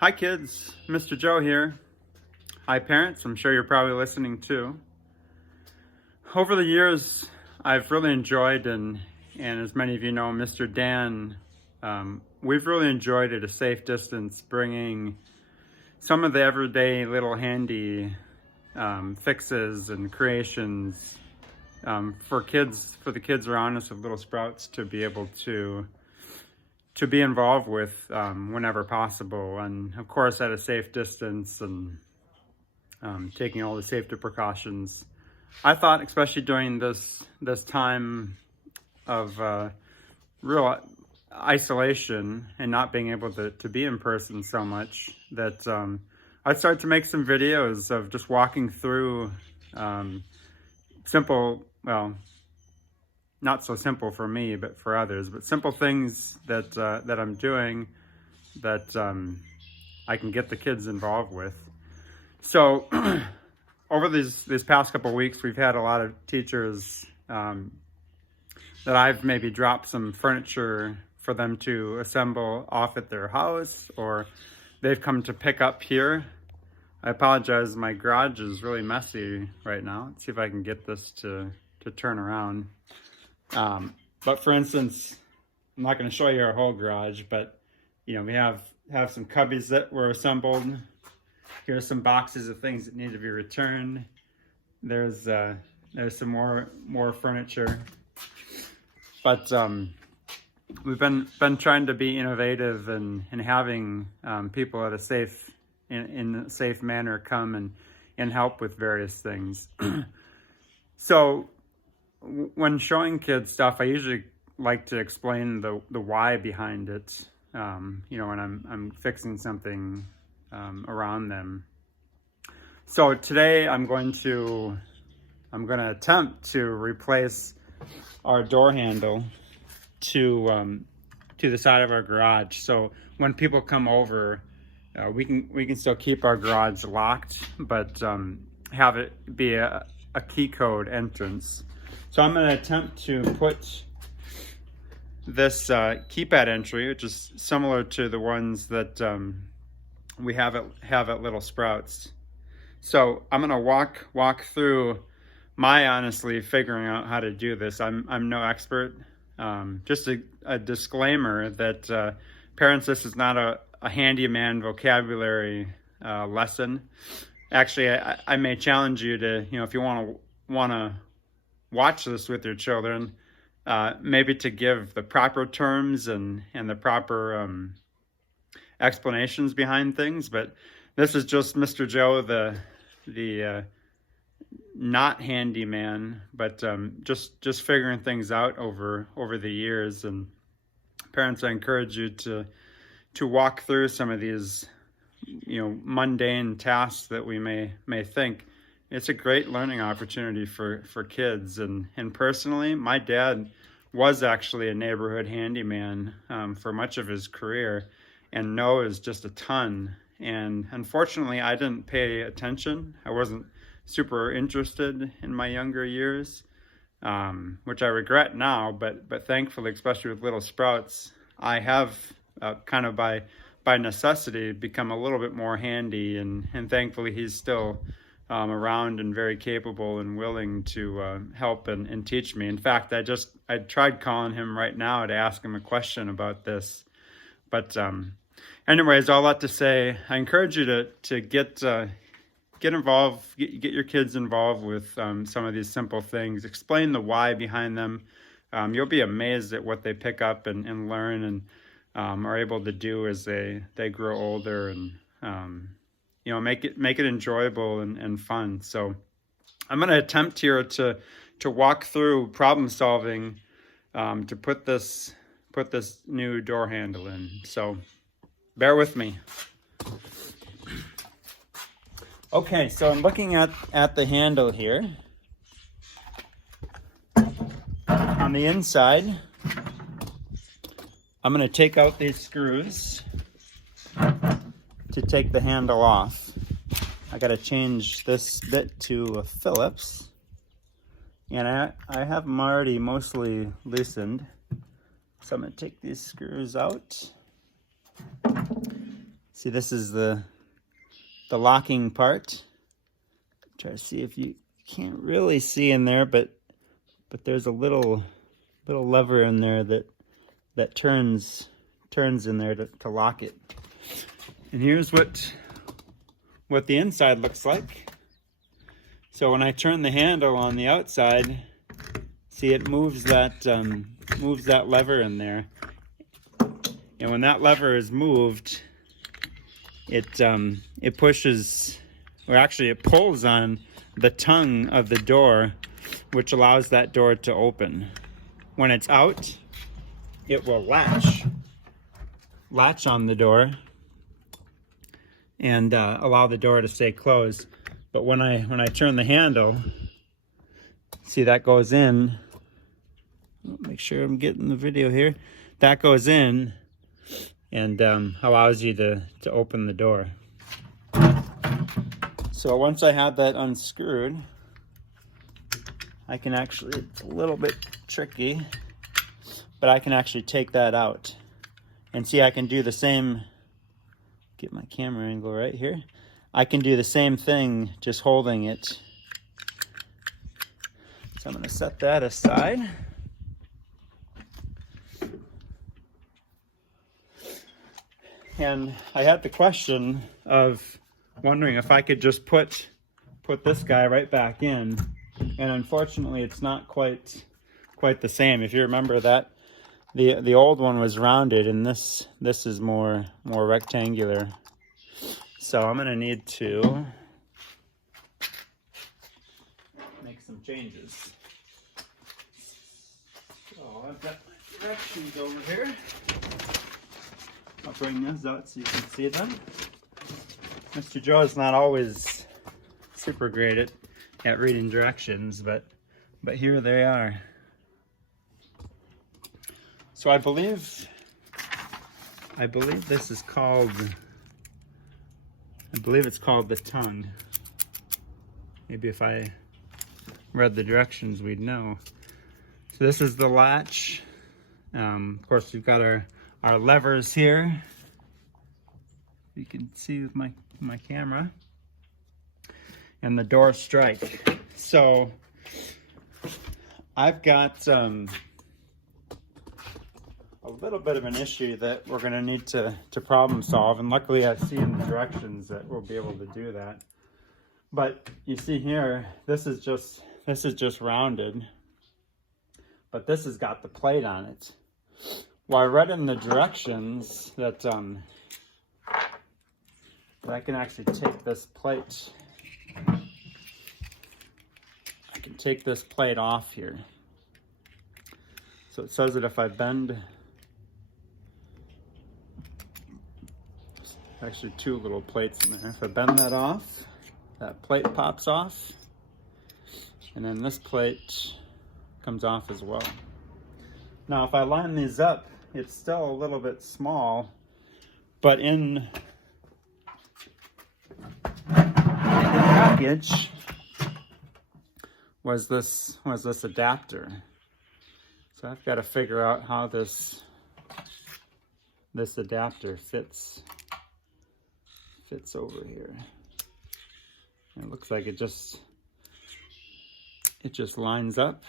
Hi kids, Mr. Joe here. Hi parents, I'm sure you're probably listening too. Over the years, I've really enjoyed, and as many of you know, Mr. Dan, we've really enjoyed at a safe distance bringing some of the everyday little handy fixes and creations for the kids around us with Little Sprouts to be able to be involved with whenever possible, and of course at a safe distance, and taking all the safety precautions. I thought, especially during this time of real isolation and not being able to be in person so much, that I'd start to make some videos of just walking through simple, well, not so simple for me, but for others, but simple things that I'm doing that I can get the kids involved with. So over these past couple of weeks, we've had a lot of teachers that I've maybe dropped some furniture for them to assemble off at their house, or they've come to pick up here. I apologize, my garage is really messy right now. Let's see if I can get this to turn around. But for instance, I'm not going to show you our whole garage, but you know, we have some cubbies that were assembled. Here's some boxes of things that need to be returned. There's some more furniture. But we've been trying to be innovative and having people at in a safe manner come and help with various things. So when showing kids stuff, I usually like to explain the why behind it. You know, when I'm fixing something around them. So today I'm going to attempt to replace our door handle to the side of our garage. So when people come over, we can still keep our garage locked, but have it be a key code entrance. So I'm going to attempt to put this keypad entry, which is similar to the ones that we have at Little Sprouts. So I'm going to walk through my honestly figuring out how to do this. I'm no expert. Just a disclaimer that parents, this is not a handyman vocabulary lesson. Actually, I may challenge you to, you know, if you want to watch this with your children, maybe to give the proper terms and the proper explanations behind things. But this is just Mr. Joe, the not handyman, but just figuring things out over the years. And parents, I encourage you to walk through some of these, you know, mundane tasks that we may think. It's a great learning opportunity for kids. And personally, my dad was actually a neighborhood handyman for much of his career, and knows just a ton. And unfortunately, I didn't pay attention. I wasn't super interested in my younger years, which I regret now. But thankfully, especially with Little Sprouts, I have kind of by necessity become a little bit more handy, and thankfully he's still around and very capable and willing to help and teach me. In fact, I tried calling him right now to ask him a question about this. But anyways, all that to say, I encourage you to get involved, get your kids involved with some of these simple things. Explain the why behind them. You'll be amazed at what they pick up and learn and are able to do as they grow older, and you know, make it enjoyable and fun. So I'm going to attempt here to walk through problem solving to put this new door handle in. So bear with me. Okay, so I'm looking at the handle here. On the inside, I'm going to take out these screws to take the handle off. I got to change this bit to a Phillips, and I have them already mostly loosened. So I'm going to take these screws out. See, this is the locking part. Try to see if you can't really see in there, but there's a little lever in there that turns in there to lock it. And here's what the inside looks like. So when I turn the handle on the outside, see, it moves that lever in there. And when that lever is moved, it pushes, or actually it pulls on the tongue of the door, which allows that door to open. When it's out, it will latch on the door and allow the door to stay closed. But when I turn the handle, see, that goes in. Make sure I'm getting the video here. That goes in and allows you to open the door. So once I have that unscrewed, I can actually, it's a little bit tricky, but I can actually take that out. And see, I can do the same, get my camera angle right here. I can do the same thing, just holding it. So I'm going to set that aside. And I had the question of wondering if I could just put this guy right back in. And unfortunately, it's not quite the same. If you remember that, the old one was rounded, and this is more rectangular. So I'm gonna need to make some changes. So I've got my directions over here. I'll bring those out so you can see them. Mr. Joe is not always super great at reading directions, but here they are. So I believe this is called, I believe it's called the tongue. Maybe if I read the directions, we'd know. So this is the latch. Of course, we've got our levers here. You can see with my camera. And the door strike. So I've got a little bit of an issue that we're going to need to problem solve, and luckily I see in the directions that we'll be able to do that. But you see here, this is just rounded, but this has got the plate on it. Well, I read in the directions that I can actually take this plate. I can take this plate off here. So it says that if I bend, actually two little plates in there. If I bend that off, that plate pops off, and then this plate comes off as well. Now, if I line these up, it's still a little bit small, but in the package was this adapter. So I've got to figure out how this adapter fits over here. And it looks like it just lines up.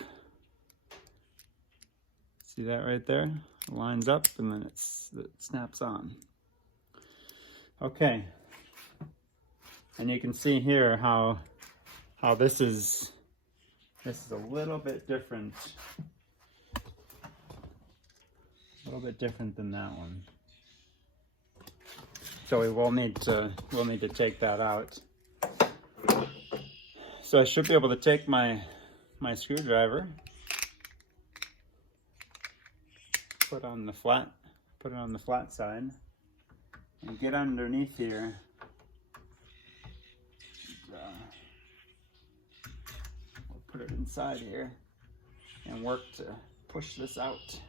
See that right there? It lines up and then it snaps on. Okay. And you can see here how this is a little bit different. A little bit different than that one. So we'll need to take that out. So I should be able to take my screwdriver, put it on the flat side, and get underneath here. We'll put it inside here and work to push this out.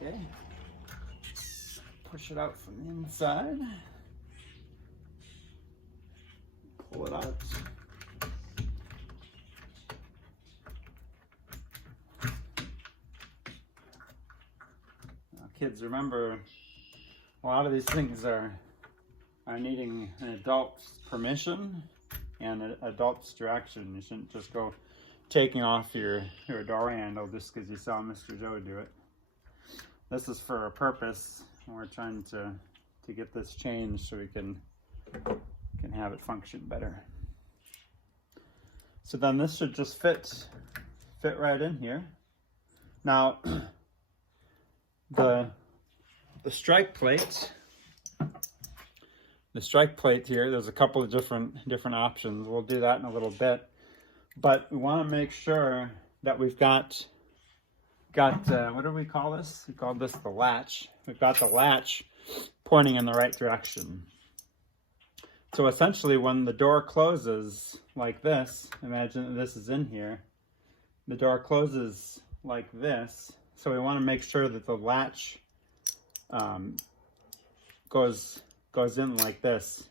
Okay. Push it out from the inside. Pull it out. kids, remember, a lot of these things are needing an adult's permission and an adult's direction. You shouldn't just go taking off your door handle just because you saw Mr. Joe do it. This is for a purpose, and we're trying to get this changed so we can have it function better. So then this should just fit right in here. Now the strike plate, here, there's a couple of different options. We'll do that in a little bit, but we want to make sure that we've got what do we call this? We call this the latch. We've got the latch pointing in the right direction. So essentially when the door closes like this, imagine that this is in here, the door closes like this. So we want to make sure that the latch goes in like this.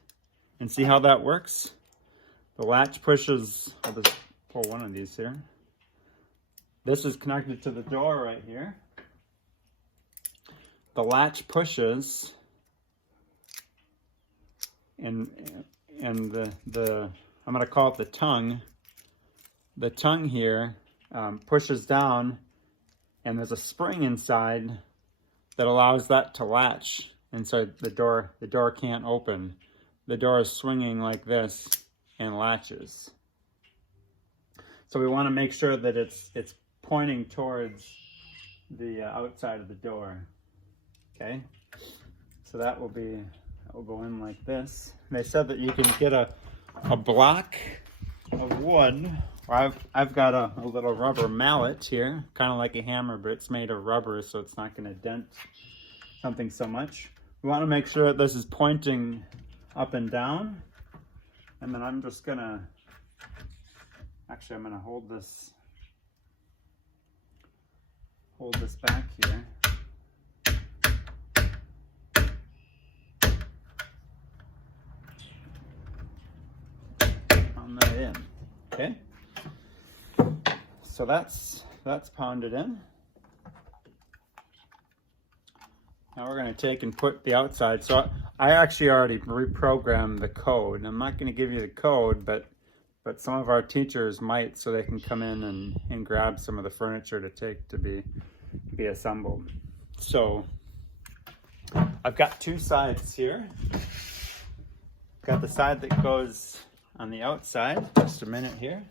And see how that works? The latch pushes, I'll just pull one of these here. This is connected to the door right here. The latch pushes, and the I'm going to call it the tongue. The tongue here pushes down, and there's a spring inside that allows that to latch, and so the door can't open. The door is swinging like this and latches. So we want to make sure that it's pointing towards the outside of the door. Okay, so that will go in like this. They said that you can get a block of wood. I've got a little rubber mallet here, kind of like a hammer, but it's made of rubber, so it's not going to dent something so much. We want to make sure that this is pointing up and down, and then I'm just gonna hold this back here. Pound that in. Okay. So that's pounded in. Now we're going to take and put the outside. So I actually already reprogrammed the code. I'm not going to give you the code, but some of our teachers might, so they can come in and grab some of the furniture to be assembled. So I've got two sides here. Got the side that goes on the outside. Just a minute here.